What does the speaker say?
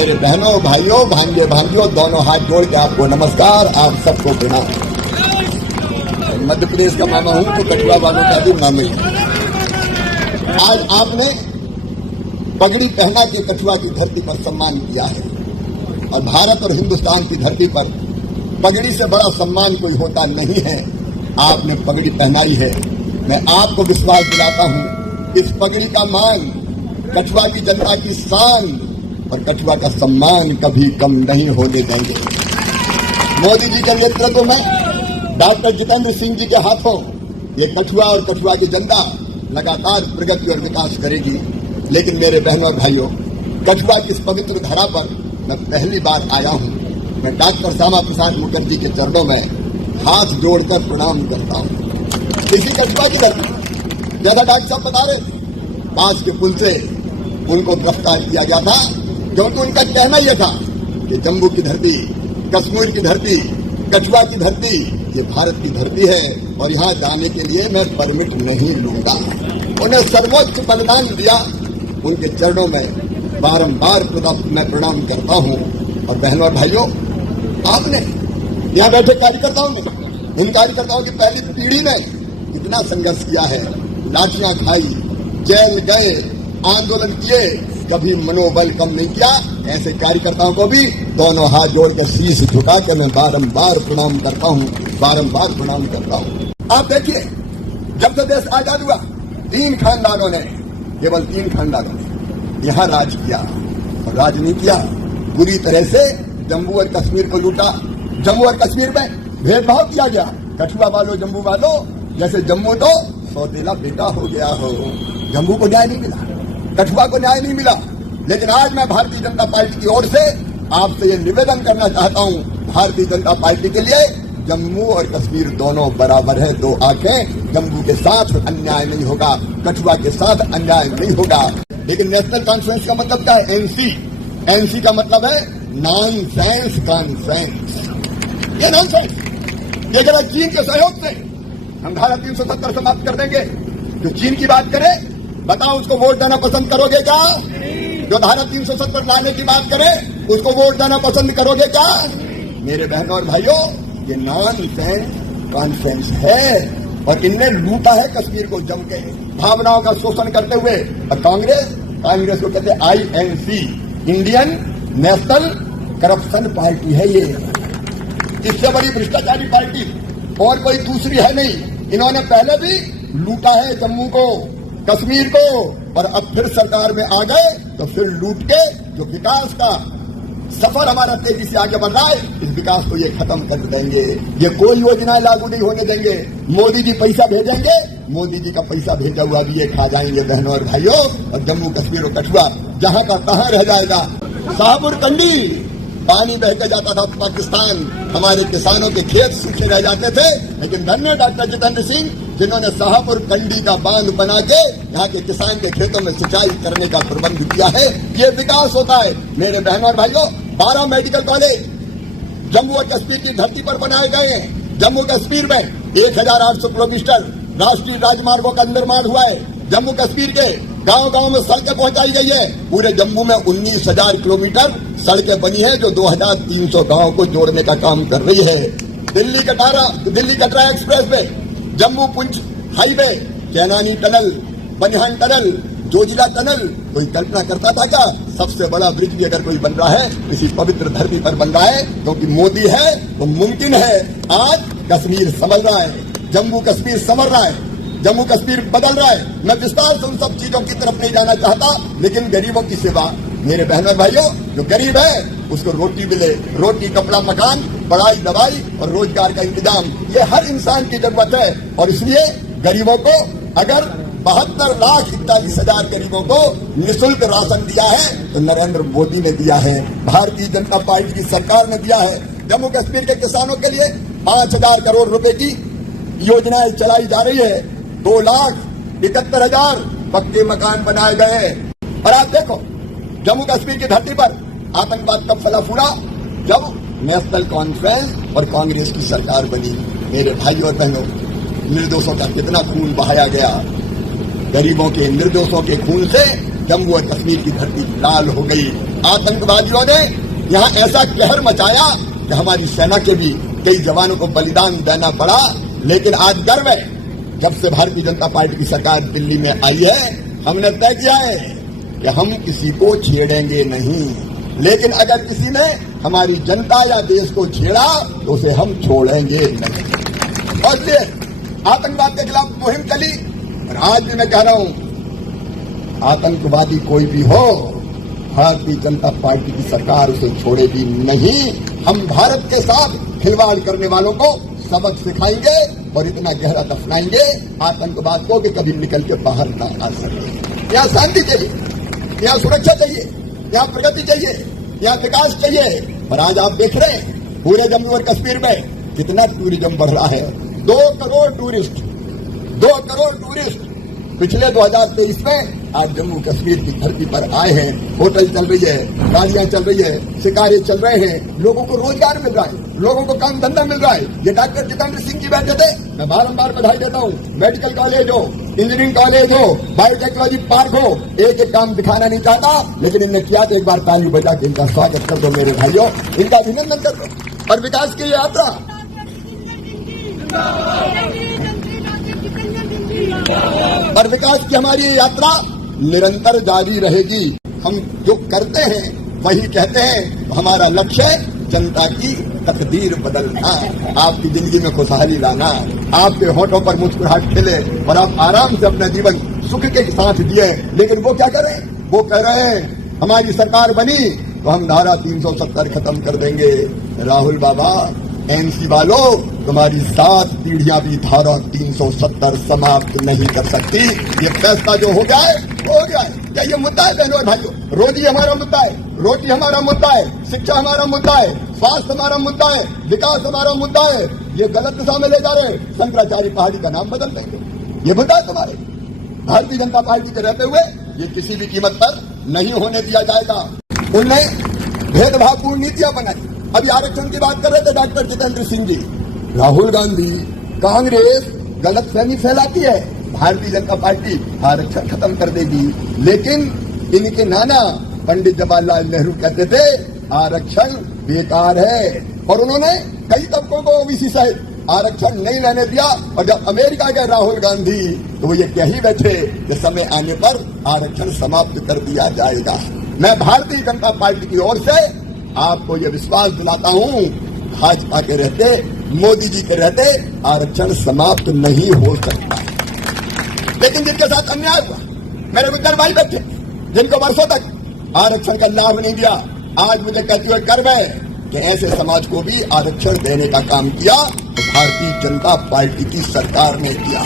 मेरे बहनों भाइयों भांजे भांजियों दोनों हाथ जोड़ के आपको नमस्कार, आप सबको प्रणाम। मध्य प्रदेश का मामा हूं तो कठुआ वालों का भी मामा ही। आज आपने पगड़ी पहना के कठुआ की धरती पर सम्मान किया है और भारत और हिंदुस्तान की धरती पर पगड़ी से बड़ा सम्मान कोई होता नहीं है। आपने पगड़ी पहनाई है। मैं आपको विश्वास दिलाता हूं, इस पगड़ी का मान कठुआ की जनता की शान और कठुआ का सम्मान कभी कम नहीं होने देंगे। मोदी जी के नेतृत्व में डॉक्टर जितेंद्र सिंह जी के हाथों ये कठुआ और कठुआ की जनता लगातार प्रगति और विकास करेगी। लेकिन मेरे बहनों और भाइयों, कठुआ की इस पवित्र धरा पर मैं पहली बार आया हूं। मैं डॉक्टर श्यामा प्रसाद मुखर्जी के चरणों में हाथ जोड़कर प्रणाम करता हूं। इसी कठुआ की धरती, जैसा डॉक्टर साहब बता रहे थे, पास के पुल से उनको गिरफ्तार किया गया था, क्योंकि उनका कहना यह था कि जम्मू की धरती, कश्मीर की धरती, कठुआ की धरती ये भारत की धरती है और यहाँ जाने के लिए मैं परमिट नहीं लूंगा। उन्हें सर्वोच्च बलिदान दिया। उनके चरणों में बारंबार मैं प्रणाम करता हूँ। और बहनों और भाइयों, आपने यहाँ बैठे कार्यकर्ताओं ने, उन कार्यकर्ताओं की पहली पीढ़ी ने कितना संघर्ष किया है, लाठियां खाई, जेल गए, आंदोलन किए, कभी मनोबल कम नहीं किया। ऐसे कार्यकर्ताओं को भी दोनों हाथ जोड़कर शीश झुकाकर मैं बारंबार प्रणाम करता हूँ, बारंबार प्रणाम करता हूँ। आप देखिए, जब से देश आजाद हुआ, 3 खानदानों ने, केवल 3 खानदानों ने यहाँ राज किया और राज नहीं किया। बुरी तरह से जम्मू और कश्मीर को लूटा। जम्मू और कश्मीर में भेदभाव किया गया। कठुआ वालों, जम्मू वालों, जैसे जम्मू तो सौतेला बेटा हो गया हो। जम्मू को न्याय नहीं मिला, कठुआ को न्याय नहीं मिला। लेकिन आज मैं भारतीय जनता पार्टी की ओर से आपसे ये निवेदन करना चाहता हूँ, भारतीय जनता पार्टी के लिए जम्मू और कश्मीर दोनों बराबर है, 2 आंखें। जम्मू के साथ अन्याय नहीं होगा, कठुआ के साथ अन्याय नहीं होगा। लेकिन नेशनल कॉन्फ्रेंस का मतलब क्या है? एनसी का मतलब है नॉनसेंस कॉन्फ्रेंस। ये नॉनसेंस, ये जरा चीन के सहयोग से हम धारा 370 समाप्त कर देंगे। जो चीन की बात करे, बताओ उसको वोट देना पसंद करोगे क्या? जो धारा 370 लाने की बात करे, उसको वोट देना पसंद करोगे क्या? मेरे बहनों और भाइयों, ये नॉनसेंस कॉन्फ्रेंस है और इनने लूटा है कश्मीर को जम के, भावनाओं का शोषण करते हुए। और कांग्रेस को कहते हैं INC, Indian national corruption party है। ये इससे बड़ी भ्रष्टाचारी पार्टी और कोई दूसरी है नहीं। इन्होंने पहले भी लूटा है जम्मू को, कश्मीर को, और अब फिर सरकार में आ गए तो फिर लूट के जो विकास का सफर हमारा तेजी से आगे बढ़ रहा है, इस विकास को ये खत्म कर देंगे। ये कोई योजनाएं लागू नहीं होने देंगे। मोदी जी पैसा भेजेंगे, मोदी जी का पैसा भेजा हुआ भी ये खा जाएंगे बहनों और भाइयों। और जम्मू कश्मीर और कठुआ जहां का तहां रह जाएगा। शाहपुर कंडी पानी बह के जाता था पाकिस्तान, हमारे किसानों के खेत सूखे रह जाते थे। लेकिन धन्य डॉक्टर जितेंद्र सिंह, जिन्होंने शाहपुर कंडी का बांध बना के यहाँ के किसान के खेतों में सिंचाई करने का प्रबंध किया है। ये विकास होता है। मेरे बहनों और भाइयों, 12 मेडिकल कॉलेज जम्मू और कश्मीर की धरती पर बनाए गए हैं। जम्मू कश्मीर में 1800 किलोमीटर राष्ट्रीय राजमार्गों का निर्माण हुआ है। जम्मू कश्मीर के गांव-गांव में सड़कें पहुंचाई गई है। पूरे जम्मू में 19,000 किलोमीटर सड़कें बनी है, जो 2,300 गांव को जोड़ने का काम कर रही है। Delhi Katra express way, Jammu Poonch highway, कैनानी tunnel, Banihal tunnel, Zojila tunnel, कोई कल्पना करता था क्या? सबसे बड़ा ब्रिज भी अगर कोई बन रहा है, इसी पवित्र धरती पर बन रहा है, क्योंकि मोदी है तो मुमकिन है। आज कश्मीर समझ रहा है, जम्मू कश्मीर समझ रहा है, जम्मू कश्मीर बदल रहा है। मैं विस्तार से उन सब चीजों की तरफ नहीं जाना चाहता, लेकिन गरीबों की सेवा, मेरे बहनों भाइयों, जो गरीब है उसको रोटी मिले, रोटी, कपड़ा, मकान, पढ़ाई, दवाई और रोजगार का इंतजाम, ये हर इंसान की जरूरत है। और इसलिए गरीबों को अगर 72,41,000 गरीबों को निःशुल्क राशन दिया है तो नरेंद्र मोदी ने दिया है, भारतीय जनता पार्टी की सरकार ने दिया है। जम्मू कश्मीर के किसानों के लिए 5,000 करोड़ रुपए की योजनाएं चलाई जा रही है। 2,71,000 पक्के मकान बनाए गए हैं। और आप देखो, जम्मू कश्मीर की धरती पर आतंकवाद कब फला फूला? जब नेशनल कॉन्फ्रेंस और कांग्रेस की सरकार बनी। मेरे भाइयों और बहनों, निर्दोषों का कितना खून बहाया गया। गरीबों के, निर्दोषों के खून से जम्मू और कश्मीर की धरती लाल हो गई। आतंकवादियों ने यहाँ ऐसा कहर मचाया कि हमारी सेना के भी कई जवानों को बलिदान देना पड़ा। लेकिन आज गर्व है, जब से भारतीय जनता पार्टी की सरकार दिल्ली में आई है, हमने तय किया है कि हम किसी को छेड़ेंगे नहीं, लेकिन अगर किसी ने हमारी जनता या देश को छेड़ा तो उसे हम छोड़ेंगे नहीं। और ये आतंकवाद के खिलाफ मुहिम चली। और आज भी मैं कह रहा हूं, आतंकवादी कोई भी हो, भारतीय जनता पार्टी की सरकार उसे छोड़ेगी नहीं। हम भारत के साथ खिलवाड़ करने वालों को सबक सिखाएंगे और इतना गहरा दफनाएंगे आतंकवाद को कि कभी निकल के बाहर ना आ सके। यहाँ शांति चाहिए, यहाँ सुरक्षा चाहिए, यहाँ प्रगति चाहिए, यहाँ विकास चाहिए। और आज आप देख रहे हैं पूरे जम्मू और कश्मीर में कितना टूरिज्म बढ़ रहा है। 2 करोड़ टूरिस्ट पिछले 2023 में आज जम्मू कश्मीर की धरती पर आए हैं। होटल चल रही है, गाड़ियां चल रही है, शिकारे चल रहे हैं, लोगों को रोजगार मिल रहा है, लोगों को काम धंधा मिल रहा है। ये डॉक्टर जितेंद्र सिंह जी बैठे थे, मैं बारंबार बधाई देता हूँ। मेडिकल कॉलेज हो, इंजीनियरिंग कॉलेज हो, बायोटेक्नोलॉजी पार्क हो, एक एक काम दिखाना नहीं चाहता, लेकिन इनने किया। तो एक बार ताली बजा के इनका स्वागत कर दो मेरे भाइयों, इनका अभिनंदन कर दो। और विकास की यात्रा और विकास की हमारी यात्रा निरंतर जारी रहेगी। हम जो करते हैं वही कहते हैं। हमारा लक्ष्य है जनता की तकदीर बदलना, आपकी जिंदगी में खुशहाली लाना, आपके होठों पर मुस्कुराहट खिले और आप आराम से अपना जीवन सुख के साथ जिए। लेकिन वो क्या करें? वो कह रहे हैं हमारी सरकार बनी तो हम धारा 370 खत्म कर देंगे। राहुल बाबा, एमसी वालों, तुम्हारी 7 पीढ़ियां भी धारा 370 समाप्त नहीं कर सकती। ये फैसला जो हो गया है हो गया है। क्या ये मुद्दा है बहनों और भाइयों? रोजी हमारा मुद्दा है, रोटी हमारा मुद्दा है, शिक्षा हमारा मुद्दा है, स्वास्थ्य हमारा मुद्दा है, विकास हमारा मुद्दा है। ये गलत दिशा में ले जा रहे हैं, शंकराचार्य पहाड़ी का नाम बदल देंगे। ये मुद्दा है तुम्हारे। भारतीय जनता पार्टी के रहते हुए ये किसी भी कीमत पर नहीं होने दिया जाएगा। उनने भेदभावपूर्ण नीतियां बनाई। अभी आरक्षण की बात कर रहे थे डॉक्टर जितेंद्र सिंह जी। राहुल गांधी, कांग्रेस गलतफहमी फैलाती है, भारतीय जनता पार्टी आरक्षण खत्म कर देगी। लेकिन इनके नाना पंडित जवाहरलाल नेहरू कहते थे आरक्षण बेकार है, और उन्होंने कई तबकों को ओबीसी सहित आरक्षण नहीं लेने दिया। और जब अमेरिका गए राहुल गांधी तो वो ये कह ही बैठे कि समय आने पर आरक्षण समाप्त कर दिया जाएगा। मैं भारतीय जनता पार्टी की ओर से आपको ये विश्वास दिलाता हूं, भाजपा के रहते, मोदी जी के रहते आरक्षण समाप्त नहीं हो सकता। लेकिन जिनके साथ अन्याय हुआ, मेरे गुज्जर भाई बैठे, जिनको वर्षों तक आरक्षण का लाभ नहीं दिया, आज मुझे कहते हुए गर्व है कि ऐसे समाज को भी आरक्षण देने का काम किया तो भारतीय जनता पार्टी की सरकार ने किया।